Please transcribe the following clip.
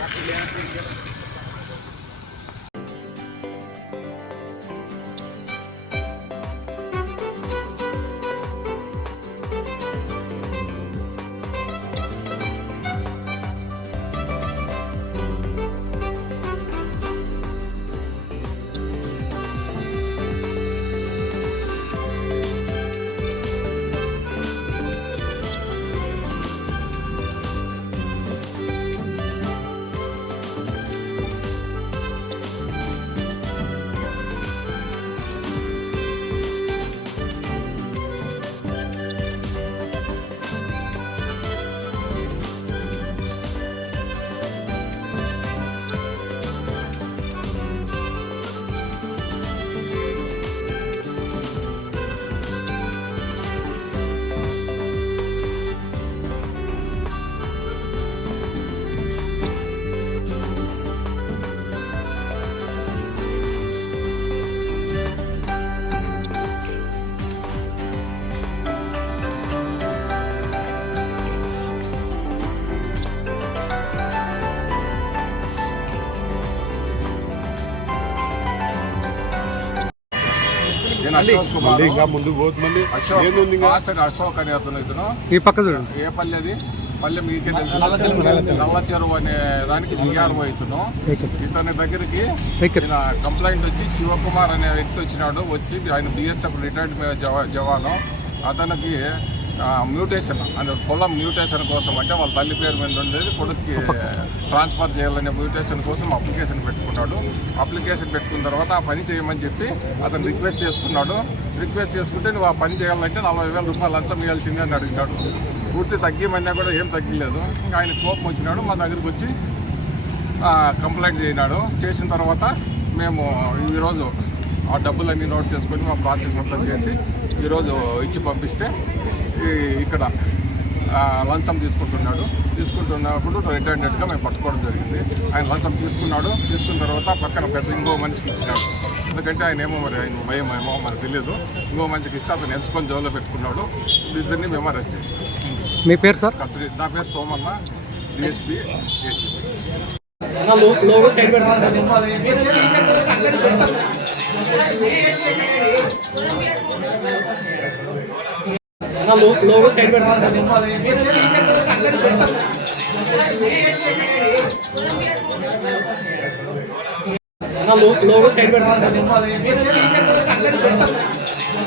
બાકી నేను అశోక్ కుమార్. మళ్ళీ ఇంకా ముందుకు పోతుంది అశోక్ అనే అతను ఇతను. ఈ పక్క చూడండి. ఏ పల్లె అది? పల్లె మీకే తెలుసు. నల్ల చెరువు అనే దానికి విఆర్ఓ ఇతను. ఇతని దగ్గరికి కంప్లైంట్ వచ్చి శివకుమార్ అనే వ్యక్తి వచ్చినాడు. వచ్చి ఆయన బిఎస్ఎఫ్ రిటైర్డ్ జవాను. అతనికి మ్యూటేషన్ అంటే పొలం మ్యూటేషన్ కోసం అంటే వాళ్ళ తల్లి పేరు మీద ఉండేది కొడుక్కి ట్రాన్స్ఫర్ చేయాలనే మ్యూటేషన్ కోసం అప్లికేషన్ పెట్టుకున్నాడు. అప్లికేషన్ పెట్టుకున్న తర్వాత ఆ పని చేయమని చెప్పి అతను రిక్వెస్ట్ చేసుకున్నాడు. రిక్వెస్ట్ చేసుకుంటే నువ్వు ఆ పని చేయాలంటే నలభై వేల రూపాయలు లంచం ఇవ్వాల్సిందే అని అడిగినాడు. పూర్తి తగ్గిమన్నా కూడా ఏం తగ్గలేదు. ఇంకా ఆయన కోపం వచ్చినాడు. మా దగ్గరికి వచ్చి కంప్లైంట్ చేసినాడు చేసిన తర్వాత మేము ఈరోజు ఆ డబ్బులన్నీ నోట్ చేసుకొని మా ప్రాసెస్ అంతా చేసి ఈరోజు ఇచ్చి పంపిస్తే ఇక్కడ లంచం తీసుకుంటున్నాడు. తీసుకుంటున్నప్పుడు రెడ్ హ్యాండెడ్గా మేము పట్టుకోవడం జరిగింది. ఆయన లంచం తీసుకున్నాడు. తీసుకున్న తర్వాత పక్కన పెద్ద ఇంకో మనిషికి ఇచ్చినాడు. ఎందుకంటే ఆయన ఏమో మరి ఆయన భయం ఏమో మనకు తెలియదు. ఇంకో మనిషికి ఇస్తే అతను ఎంచుకొని జోలో పెట్టుకున్నాడు. ఇద్దరిని మేము అరెస్ట్ చేసాం మీ పేరు సార్? కస్టడీ నా పేరు Somanna DSP ACP. Logo side పెడతాను లోగో సైడ్ పెడతాను లోగో సైడ్ పెడతాను